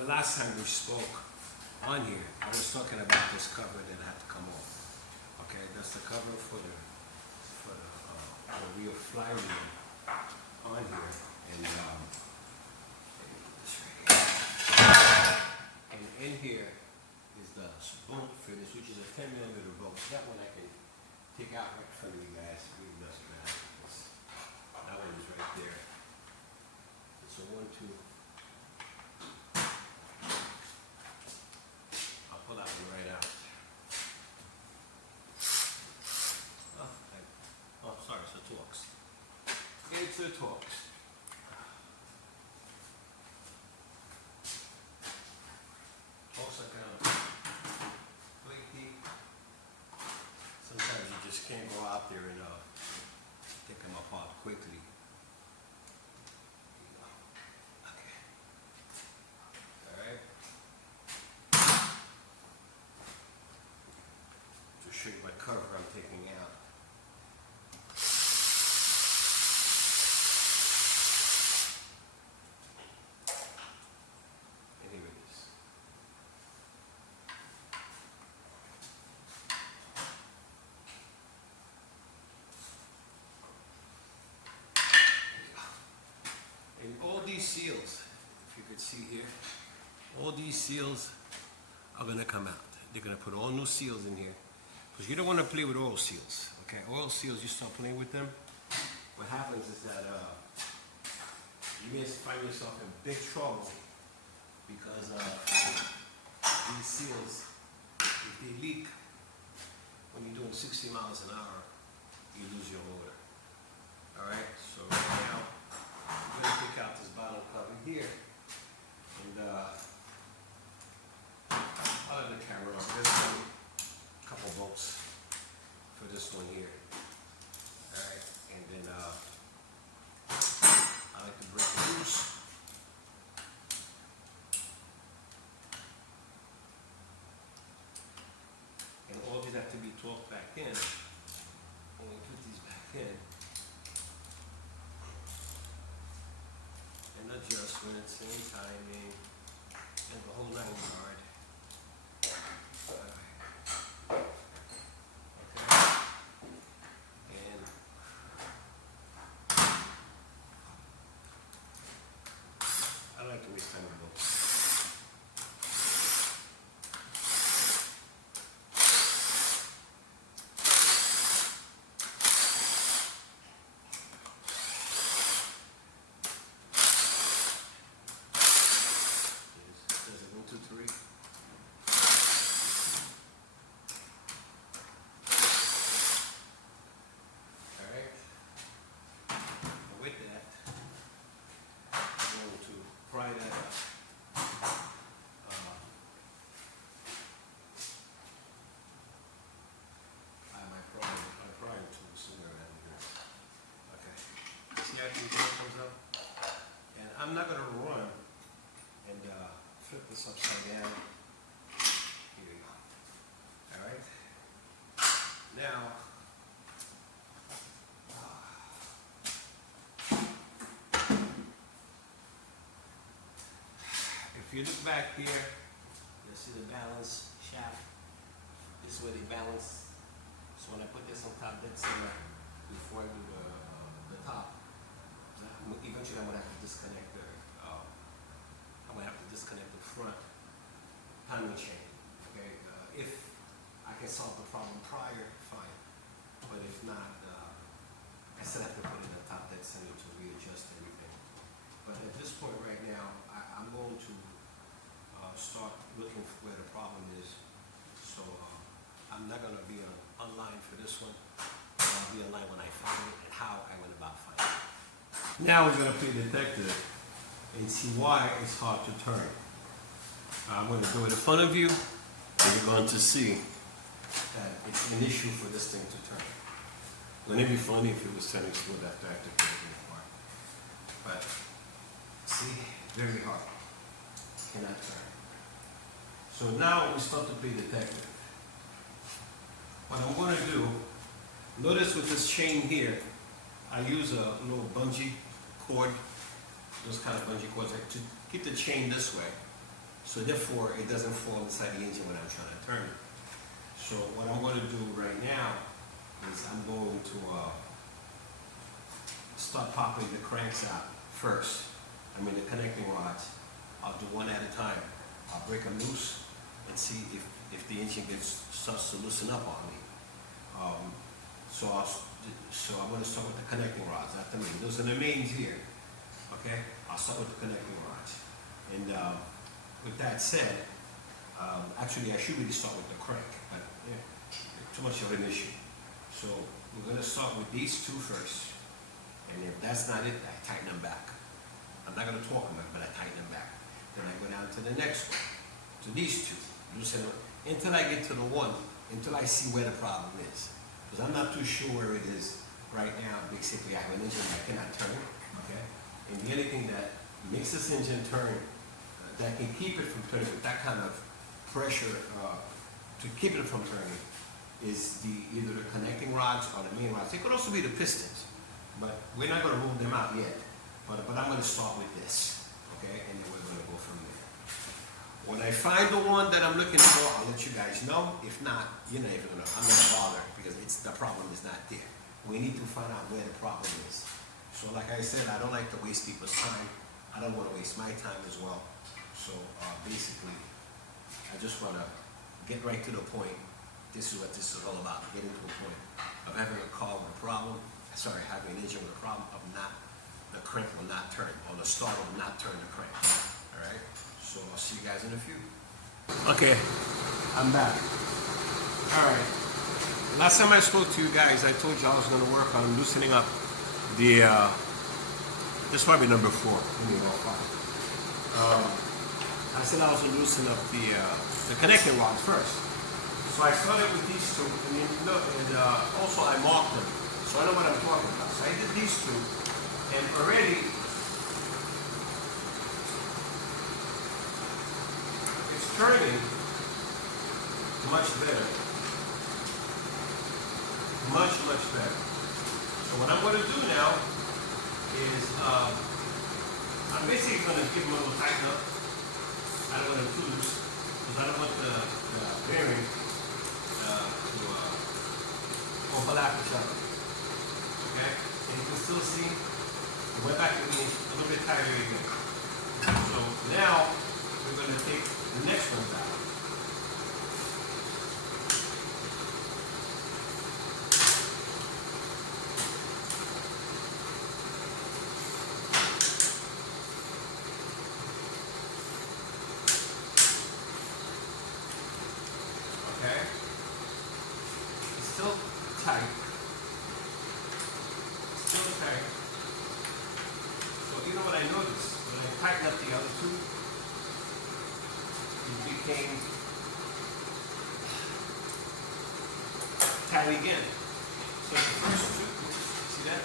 the last time we spoke on here, I was talking about this cover that had to come off. Okay, that's the cover for the rear flywheel on here, and this right here. And in here is the bolt finish, which is a 10mm bolt. That one I can take out right in front of you guys. It really doesn't matter. That one is right there. It's a 1, 2. I'll pull that one right out. Oh, sorry, it's the Torx. It's the Torx. Torx are kind of flaky. Sometimes you just can't go out there and take them apart quickly. Okay. All right. To show you what cover I'm taking out. And here it is. And all these seals, if you could see here, all these seals are going to come out. They're going to put all new seals in here. Because you don't want to play with oil seals. Okay, oil seals, you start playing with them, what happens is that you may find yourself in big trouble because these seals, if they leak when you're doing 60 miles an hour, you lose your motor. Alright, so right now, I'm going to pick out this bottom cover here, and I'll have the camera off. There's a couple bolts for this one here. Alright, and then I like to break it loose. And all these have to be torqued back in. When we put these back in, and adjustments, same timing, and the whole 9 yard. I like to waste time with bolts. There's a 1, 2, 3. Alright. With that, I'm going to pry that up. I have my prying tool somewhere around here. Okay. See how the door comes up? And I'm not going to run and flip this upside down. Here we go. Alright. Now, if you look back here, you'll see the balance shaft. This is where they balance. So when I put this on top, that's before I do the top. Eventually, I'm gonna have to disconnect the. I'm gonna have to disconnect the front timing chain. Okay, if I can solve the problem prior, fine. But if not, I still have to put in a top dead center to readjust everything. But at this point right now, I'm going to start looking for where the problem is. So I'm not going to be online for this one. I'll be online when I find it and how I went about finding it. Now we're going to play detective and see why it's hard to turn. I'm going to do it in front of you, and you're going to see that it's an issue for this thing to turn. Wouldn't it be funny if it was turning smooth after I took it apart? But see, very hard. Cannot turn. So now we start to play detective. What I'm going to do, notice with this chain here, I use a little bungee cord, those kind of bungee cords, to keep the chain this way. So therefore, it doesn't fall inside the engine when I'm trying to turn it. So what I'm going to do right now is I'm going to start popping the cranks out first. I mean the connecting rods. I'll do one at a time. I'll break them loose and see if the engine starts to loosen up on me. So I'm going to start with the connecting rods, not the main. Those are the mains here. Okay? I'll start with the connecting rods. And with that said, actually I should really start with the crank, but yeah, too much of an issue. So we're going to start with these two first. And if that's not it, I tighten them back. I'm not going to talk about it, but I tighten them back. Then I go down to the next one, to these two, loosen them until I get to the one, until I see where the problem is. Because I'm not too sure where it is right now. Basically, I have an engine that cannot turn, okay? And the only thing that makes this engine turn, that can keep it from turning with that kind of pressure, to keep it from turning, is either the connecting rods or the main rods. It could also be the pistons, but we're not going to rule them out yet. But I'm going to start with this, okay? And then we're going to go from there. When I find the one that I'm looking for, I'll let you guys know. If not, you're not even going to know. I'm not bothered because the problem is not there. We need to find out where the problem is. So like I said, I don't like to waste people's time. I don't want to waste my time as well. So basically, I just want to get right to the point. This is what this is all about, getting to a point of having a car with a problem, having an engine with a problem of the crank will not turn, or the starter will not turn the crank. All right? So I'll see you guys in a few. Okay, I'm back. All right. Last time I spoke to you guys, I told you I was going to work on loosening up the, this is probably number 4. I said I was going to loosen up the connecting rods first. So I started with these two, and also I marked them, so I know what I'm talking about. So I did these two, and already it's turning much better. Much better. So what I'm going to do now is I'm basically going to give them a little tighten up. I don't want them too loose because I don't want the bearing to overlap each other. Okay? And you can still see it went back to being a little bit tighter again. So now we're going to take the next one down. Okay? It's still tight. Still tight. So you know what I noticed? When I tightened up the other two, it became tight again. So the first two, see that?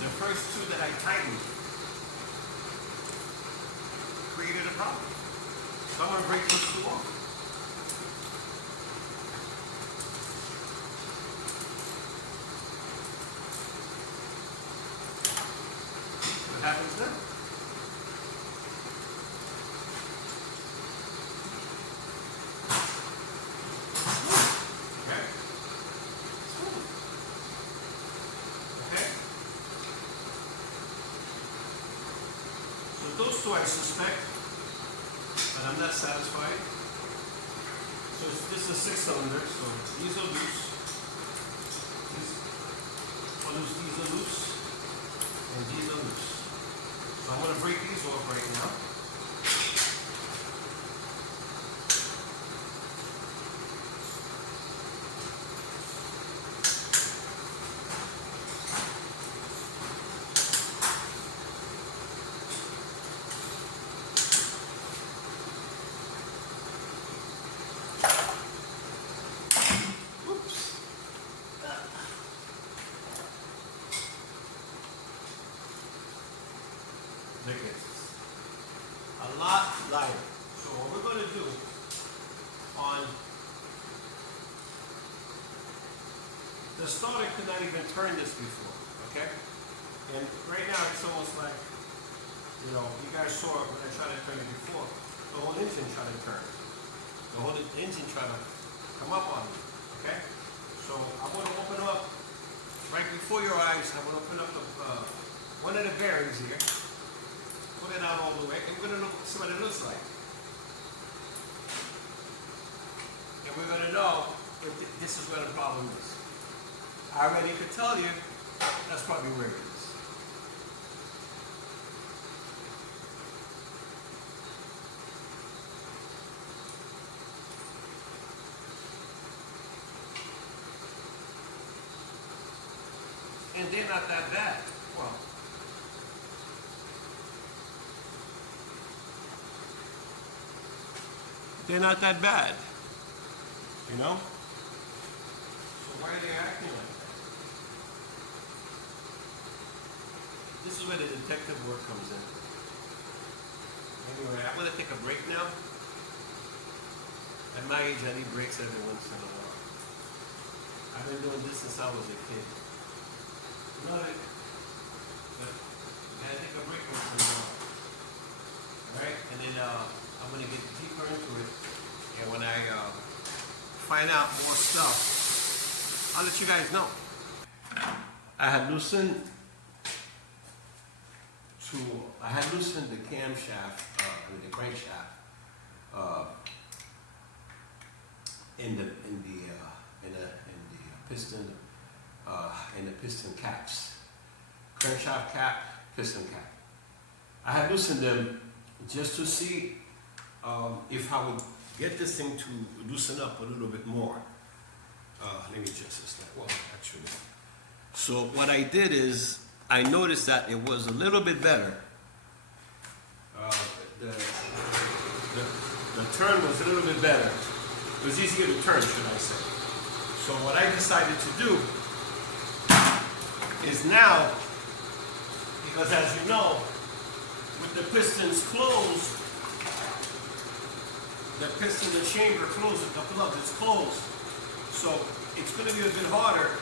The first two that I tightened created a problem. So I'm going to break those two off. What happens then? Okay. Smooth. Okay. So those two I suspect, but I'm not satisfied. So this is a 6-cylinder, so these are loose. These are loose, and these are loose. So I'm going to break these off right now. Oops. Look at this. A lot lighter. So what we're going to do on the starter could not even turn this before, okay? And right now it's almost like, you know, you guys saw it when I tried to turn it before. the whole engine try to turn. The whole engine try to come up on you. Okay? So I want to open up right before your eyes. I want to open up one of the bearings here. Pull it out all the way, and we're going to see what it looks like. And we're going to know if this is where the problem is. I already could tell you that's probably where it is. And they're not that bad. Well, they're not that bad. You know? So why are they acting like that? This is where the detective work comes in. Anyway, I'm going to take a break now. At my age, I need breaks every once in a while. I've been doing this since I was a kid. Love it. But I gotta take a break once in a while. Alright? And then I'm gonna get deeper into it. And when I find out more stuff, I'll let you guys know. I had loosened the camshaft, the crankshaft, in the piston. In the piston caps, crankshaft cap, piston cap. I had loosened them just to see if I would get this thing to loosen up a little bit more. Let me adjust this thing. Well, actually. So what I did is I noticed that it was a little bit better. The turn was a little bit better. It was easier to turn, should I say. So what I decided to do is now, because as you know, with the pistons closed, the piston, the chamber closed, the plug is closed. So it's going to be a bit harder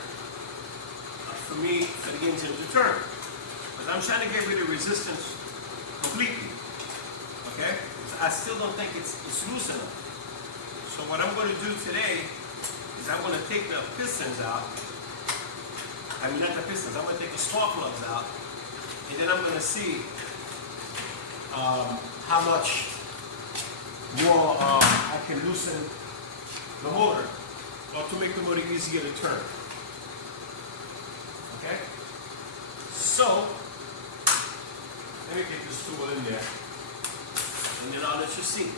for me, for the engine to turn. Because I'm trying to get rid of resistance completely. Okay? I still don't think it's loose enough. So what I'm going to do today is I'm going to take the pistons out. I mean, not the pistons. I'm going to take the spark plugs out, and then I'm going to see how much more I can loosen the motor, or to make the motor easier to turn. Okay? So, let me get this tool in there, and then I'll let you see.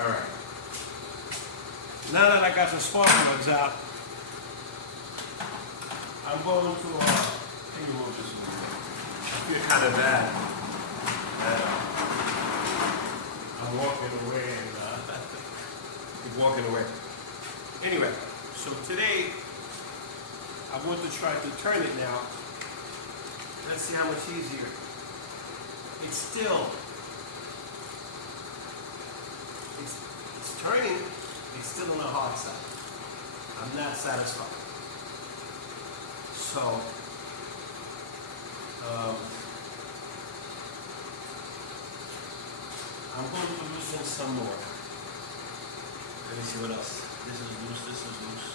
Alright. Now that I got the spark plugs out, I'm going to can you move this one? I feel kind of bad that I'm walking away and keep walking away. Anyway, so today I want to try to turn it now. Let's see how much easier. It's still it's turning, it's still on the hard side. I'm not satisfied. So, I'm going to loosen some more. Let me see what else. This is loose, this is loose.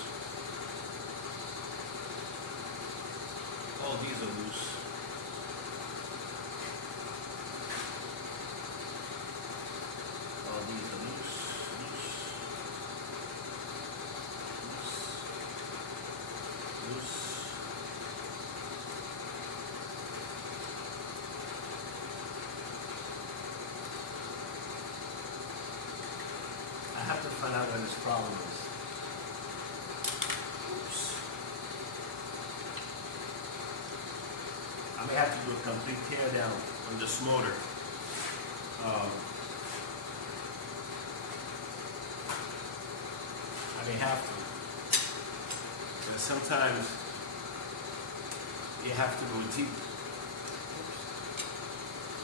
All these are loose. All these are loose. I have to find out what this problem is. Oops. I may have to do a complete tear down on this motor. I I may have to. But sometimes you have to go deep.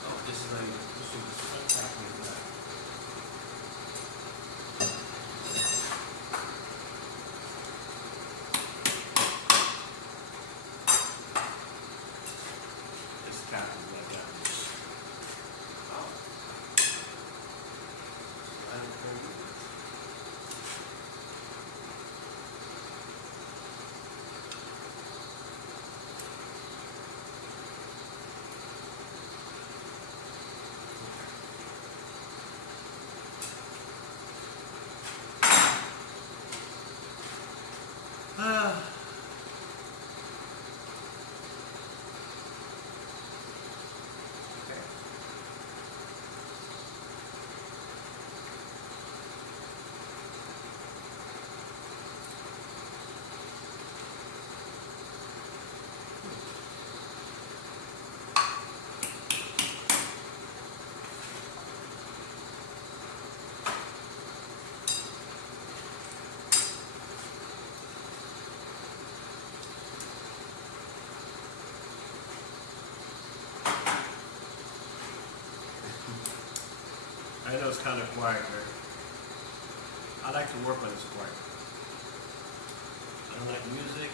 Oh, this is not even, this is just unpacking that. This cap is like that. Oh. I don't think it is. Okay. I know it's kind of quiet here. I like to work when it's quiet. I don't like music.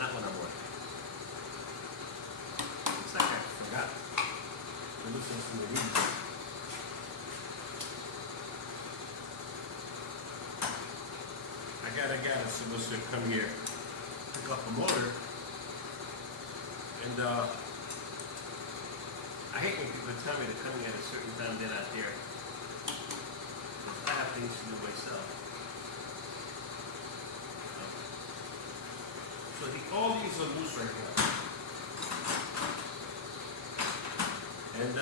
Not when I'm working. It's like I forgot to listen to the music. I got a guy that's supposed to come here, pick up a motor, and I hate when people tell me they're coming at a certain time they're not there. I have things to do myself. So all these are loose right now. And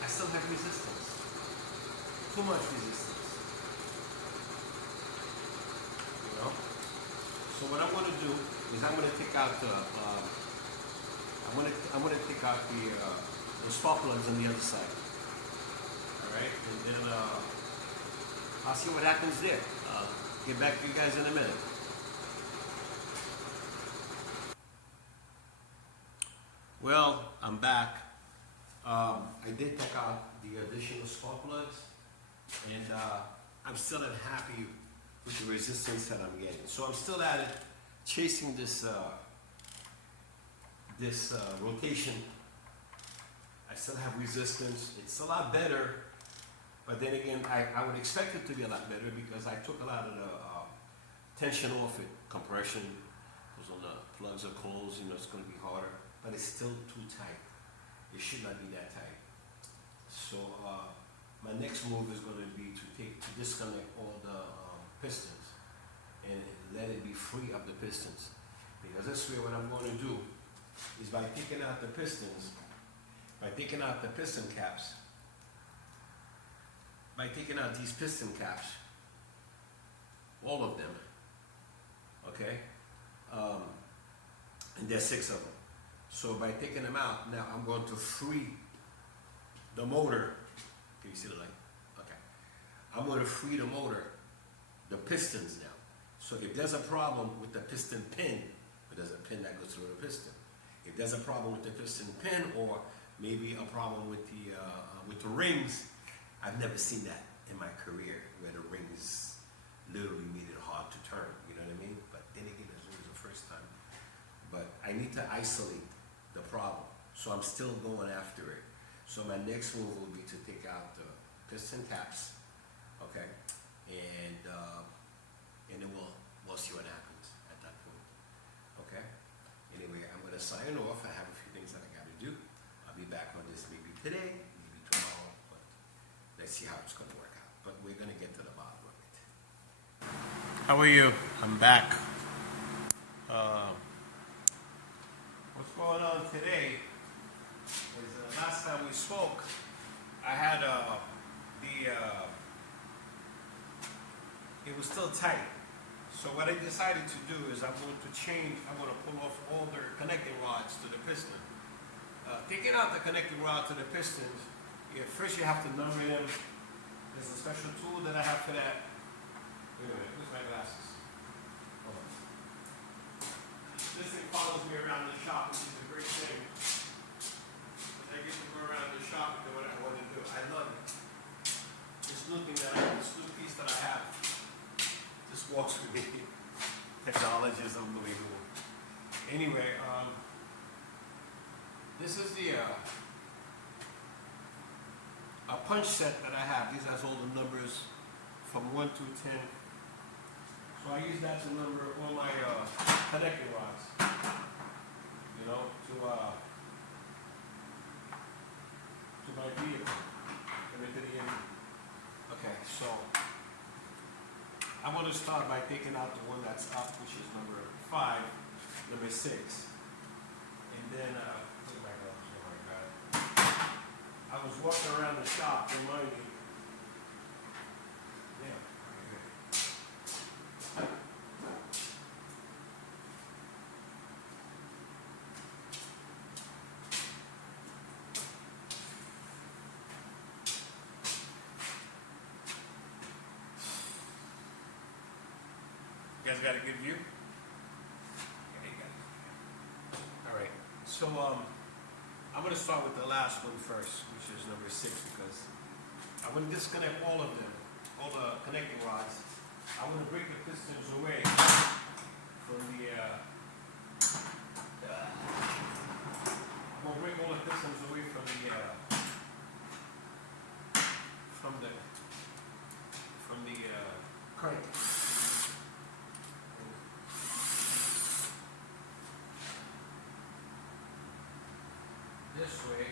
I still have resistance. Too much resistance. You know? So what I'm going to do is I'm going to take out the I'm going to take out the spark plugs on the other side. All right, and then I'll see what happens there. Get back to you guys in a minute. Well, I'm back. I did take out the additional spark plugs, and I'm still not happy with the resistance that I'm getting. So I'm still at it, chasing this rotation. I still have resistance. It's a lot better, but then again, I would expect it to be a lot better because I took a lot of the tension off it, compression. Because when the plugs are closed, you know, it's going to be harder, but it's still too tight. It should not be that tight. So my next move is going to be to disconnect all the pistons and let it be free of the pistons. Because this way, what I'm going to do is by taking out the pistons, by taking out the piston caps, by taking out these piston caps, all of them, okay, and there's 6 of them. So by taking them out, now I'm going to free the motor. Can you see the light? Okay. I'm going to free the motor, the pistons now. So if there's a problem with the piston pin, but there's a pin that goes through the piston. If there's a problem with the piston pin, or maybe a problem with the rings, I've never seen that in my career, where the rings literally made it hard to turn. You know what I mean? But then again, this was the first time. But I need to isolate the problem, so I'm still going after it. So my next move will be to take out the piston caps, okay, and then we'll see what happens at that point, okay. Anyway, I'm going to sign off. I have a few things that I got to do. I'll be back on this maybe today, maybe tomorrow, but let's see how it's going to work out. But we're going to get to the bottom of it. How are you? I'm back. What's going on today is last time we spoke, I had it was still tight. So what I decided to do is I'm going to pull off all the connecting rods to the piston. Taking out the connecting rod to the pistons first you have to number them. There's a special tool that I have for that. Wait a minute, where's my glasses? Hold on. This thing follows me around the shop, which is a great thing. But I get to go around the shop and do what I want to do. I love it. This new thing that this new piece that I have, just walks with me. Technology is unbelievable. Anyway, this is the a punch set that I have. These has all the numbers from 1 to 10. So I use that to number all my connecting rods. You know, to my vehicle. Okay, so I'm going to start by taking out the one that's up, which is number 5, number 6, and then oh my God. I was walking around the shop, remind me. Yeah, right here. You guys got a good view? Yeah, you got it. All right. So I'm going to start with the last one first, which is number 6, because I'm going to disconnect all of them, all the connecting rods. I'm going to break the pistons away from the. I'm going to break all the pistons away from the crank. This way.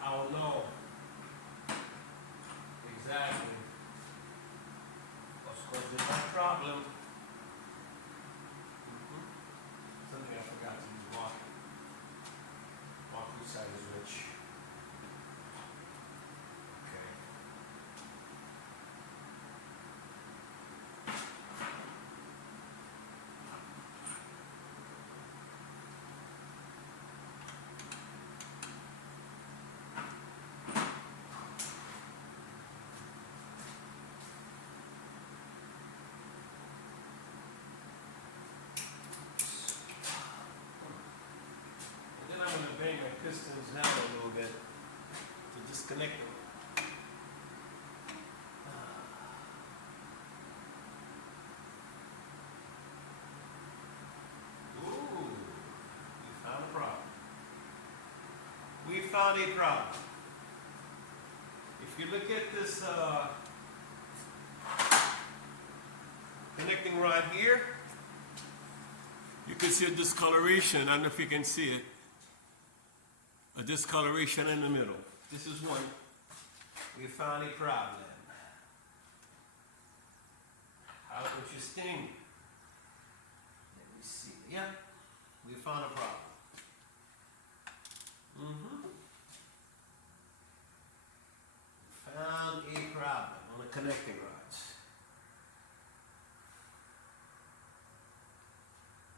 I will know exactly what's causing my problem. Something I forgot to use mark. Mark which side is which. Bang my pistons down a little bit to disconnect them. Ooh, we found a problem. We found a problem. If you look at this connecting rod here, you can see a discoloration. I don't know if you can see it. A discoloration in the middle. This is one. We found a problem. How interesting. Let me see. Yeah, we found a problem. Found a problem on the connecting rods.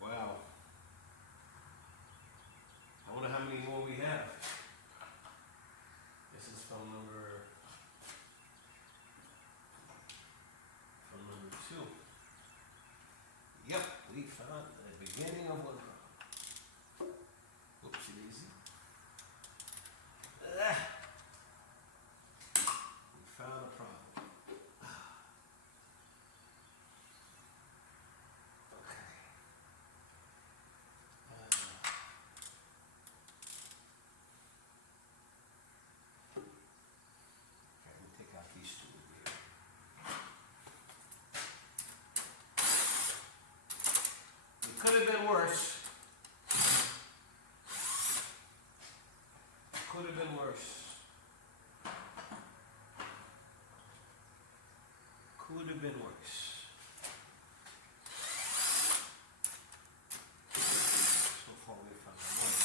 Wow. I wonder how many more we have. This is from number 2. Yep, we found the beginning of one problem. Whoopsie daisy. We found a problem. Could have been worse. Could have been worse. Could have been worse. So far we found one.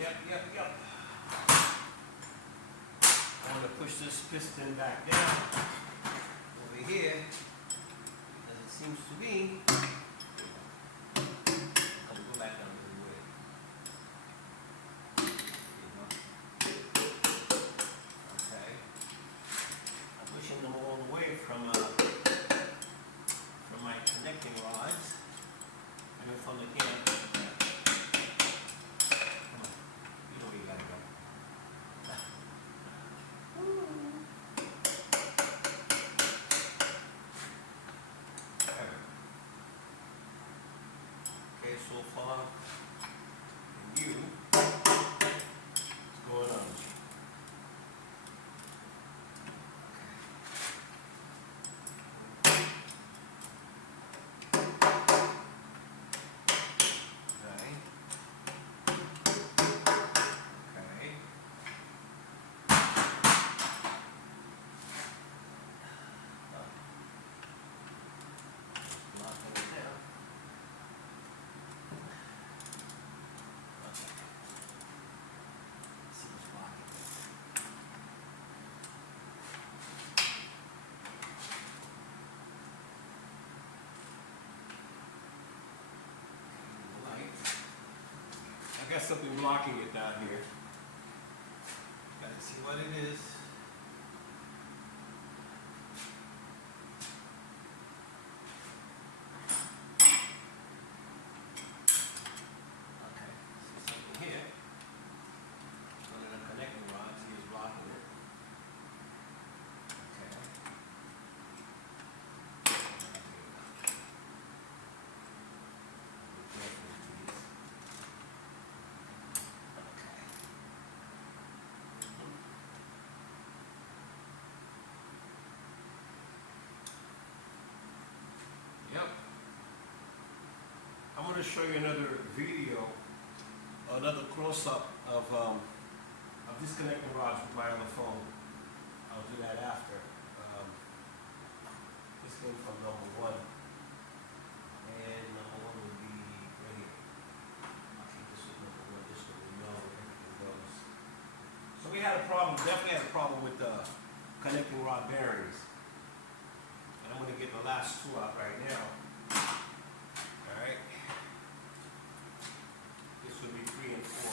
Yep. I want to push this piston back down over here, as it seems to be. I'll go back down the way. Okay. I'm pushing them all away from my connecting rods. And then from the cam. Come on. You know where you gotta go. Okay, so far, and you, what's going on? Okay. Okay. Locking it down. Okay. See what's blocking it. Light. I got something blocking it down here. Gotta see what it is. Okay, see something here. One of the connecting rods, he's blocking it. Okay. Yep. I'm going to show you another video, another close-up of disconnecting rods with my other phone. I'll do that after. This came from number one, and number one will be right here. I'll keep this with number one just so we know everything goes. So we had a problem, definitely had a problem with the connecting rod bearings. And I'm going to get the last two out right now. Alright. This would be 3 and 4.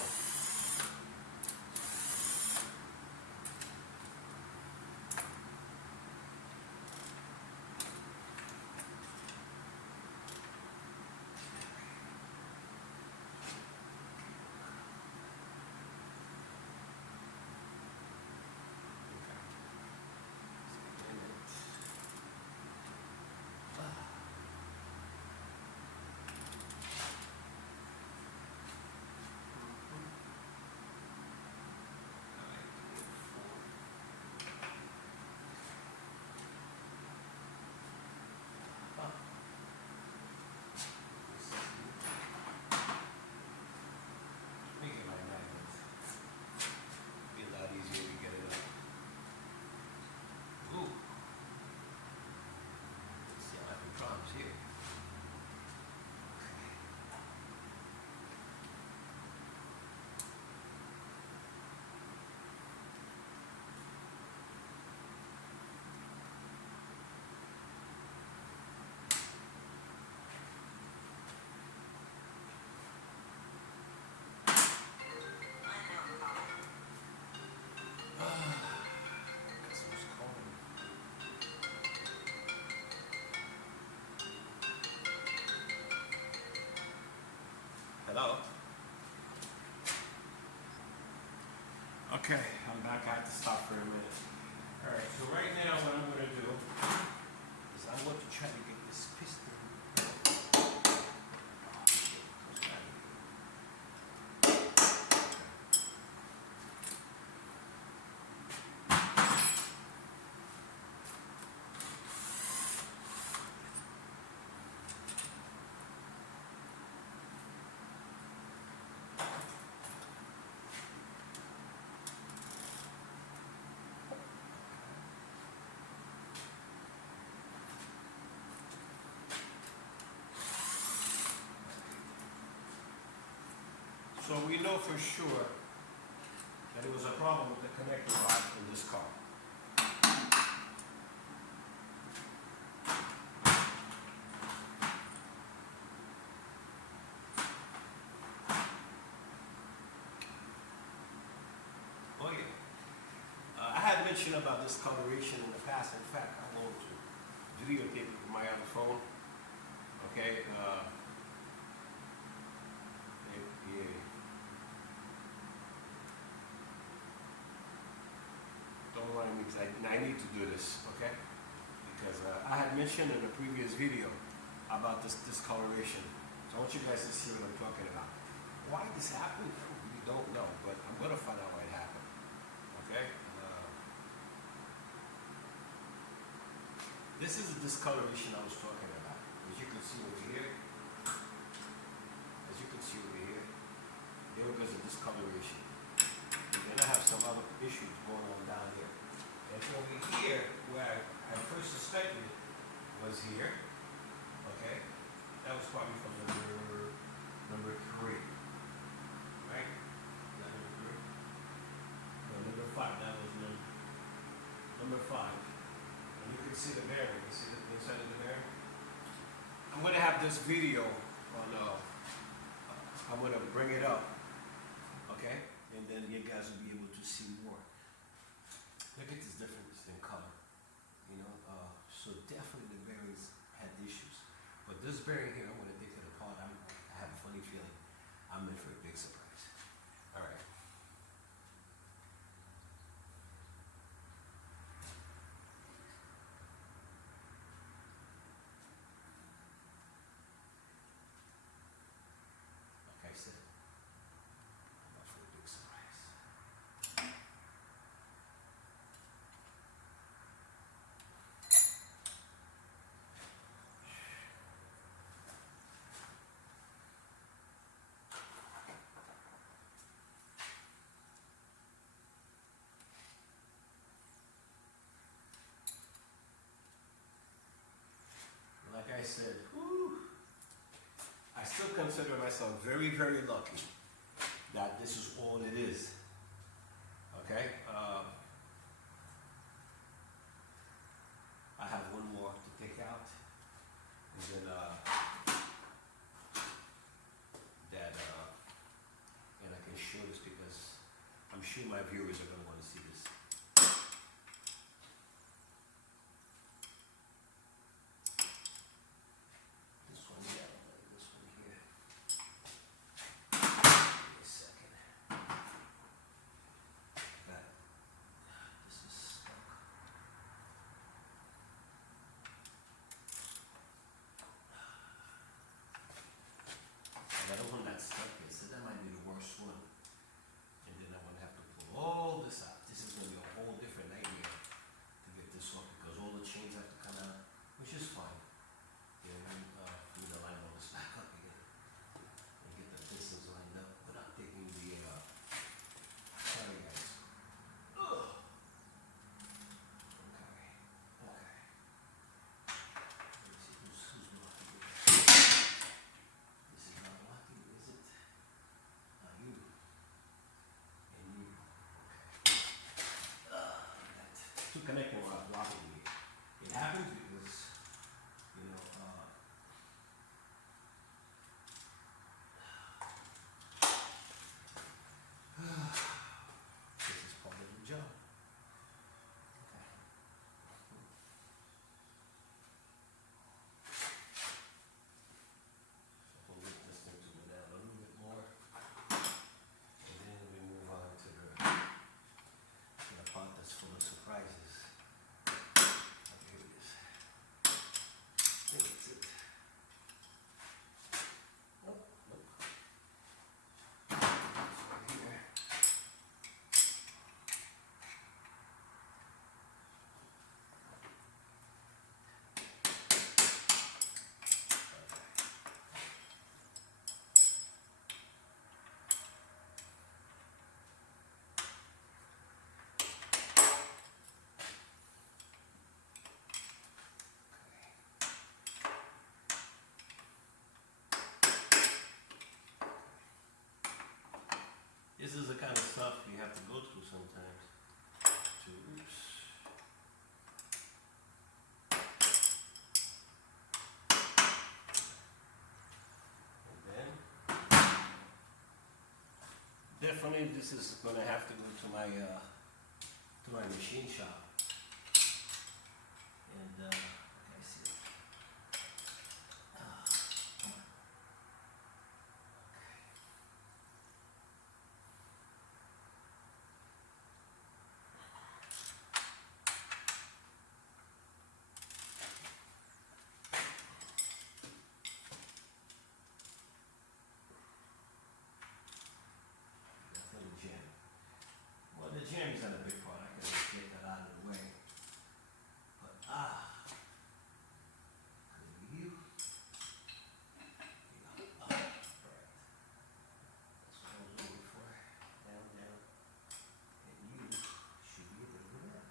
Hello? Okay, I'm back. I had to stop for a minute. Alright, so right now what I'm going to do is I'm going to try to get this piston. So we know for sure that there was a problem with the connecting rod in this car. Oh yeah. I had mentioned about this coloration in the past. In fact, I'm going to videotape it with my other phone. Okay. Don't mind me because I need to do this, okay? Because I had mentioned in a previous video about this discoloration. So I want you guys to see what I'm talking about. Why this happened, I really don't know, but I'm going to find out why it happened, okay? This is the discoloration I was talking about. As you can see over here, there was a discoloration. Then I have some other issues going on down here. And over here, where I first suspected it, was here. Okay? That was probably from number 3. Right? Is that number 3? No, number 5. That was number 5. And you can see the bearing. You see the inside of the bearing? I'm going to have this video on, I'm going to bring it up. Okay? And then you guys will be able to see more. Look at this difference in color. You know, so definitely the bearings had issues. But this bearing here, I'm going to take it apart. I have a funny feeling I'm in for a big surprise. All right. Like I said, I'm in for a big surprise. Like I said, I still consider myself very, very lucky that this is all it is. Okay? I have one more to take out. And then, and I can show this because I'm sure my viewers are going to want to see this. This one here, this one here. Give me a second. This is stuck. Another one that's stuck here, so that might be the worst one. And then I'm going to have to pull all this sometimes. Oops. And then, definitely this is gonna have to go to my machine shop. And I see. Well, the jam is not a big part. I can just get that out of the way. But you. Correct. That's what I was looking for. Down, down. And you should be able to do that.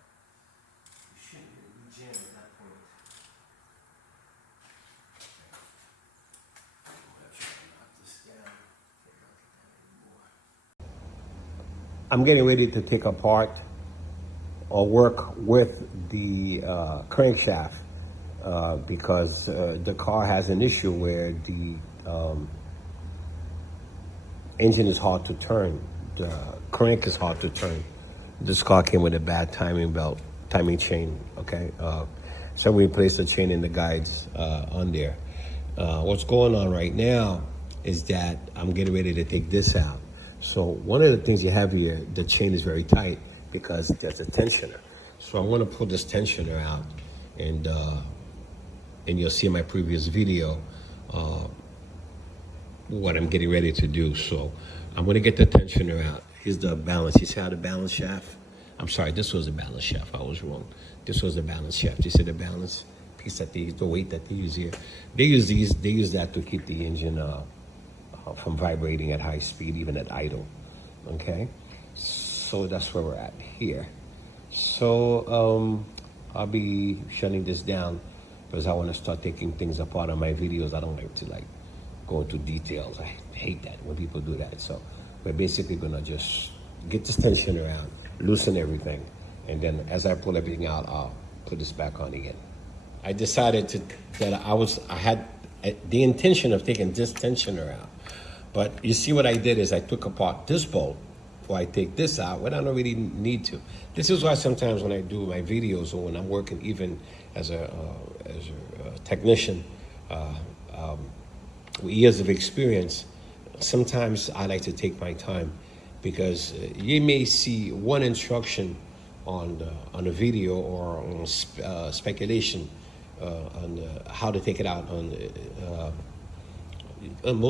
You shouldn't be able to jam at that point. I'm gonna try to knock this down. Can't knock it down anymore. I'm getting ready to take apart or work with the crankshaft because the car has an issue where the engine is hard to turn. The crank is hard to turn. This car came with a bad timing chain, okay? So we placed a chain in the guides on there. What's going on right now is that I'm getting ready to take this out. So one of the things you have here, the chain is very tight because there's a tensioner. So I'm gonna pull this tensioner out and you'll see in my previous video what I'm getting ready to do. So I'm gonna get the tensioner out. Here's the balance. You see how the balance shaft? I'm sorry, this was the balance shaft. I was wrong. This was the balance shaft. You see the balance piece that they use, the weight that they use here. They use that to keep the engine from vibrating at high speed, even at idle. Okay, so that's where we're at here. So I'll be shutting this down because I want to start taking things apart on my videos. I don't like to go into details. I hate that when people do that. So we're basically gonna just get this tensioner out, loosen everything, and then as I pull everything out, I'll put this back on again. I decided that I had the intention of taking this tensioner out. But you see what I did is I took apart this bolt before I take this out when I don't really need to. This is why sometimes when I do my videos or when I'm working even as a technician with years of experience, sometimes I like to take my time because you may see one instruction on a video or on speculation on how to take it out on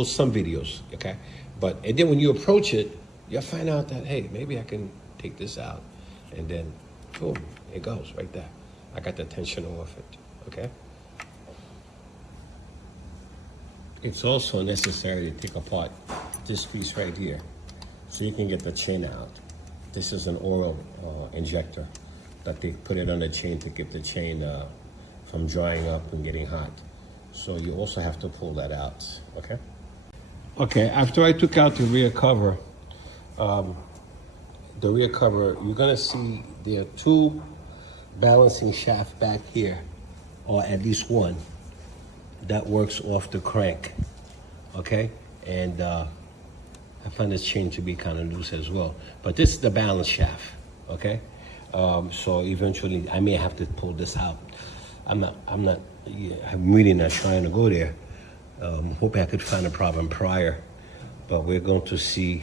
some videos, okay? And then when you approach it, you'll find out that, hey, maybe I can take this out. And then, boom, it goes right there. I got the tension off it, okay? It's also necessary to take apart this piece right here so you can get the chain out. This is an oil injector that they put it on the chain to keep the chain from drying up and getting hot. So you also have to pull that out, okay? Okay, after I took out the rear cover, you're gonna see there are two balancing shafts back here, or at least one, that works off the crank, okay? And I find this chain to be kind of loose as well. But this is the balance shaft, okay? So eventually I may have to pull this out. I'm really not trying to go there. Hoping I could find a problem prior, but we're going to see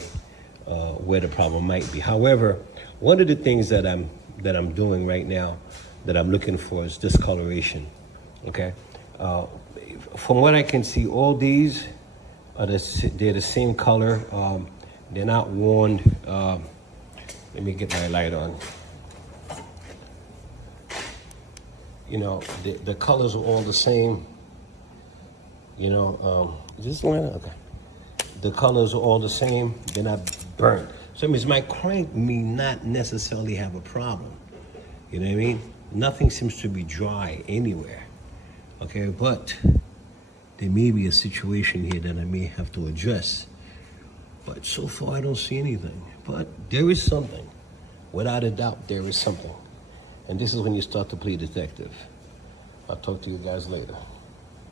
where the problem might be. However, one of the things that I'm doing right now that I'm looking for is discoloration. Okay, from what I can see, all these are they're the same color. They're not worn. Let me get my light on. You know, the colors are all the same. You know, this one, okay. The colors are all the same. They're not burnt. So it means my crank may not necessarily have a problem. You know what I mean? Nothing seems to be dry anywhere. Okay, but there may be a situation here that I may have to address. But so far I don't see anything. But there is something. without a doubt, there is something. And this is when you start to play detective. I'll talk to you guys later.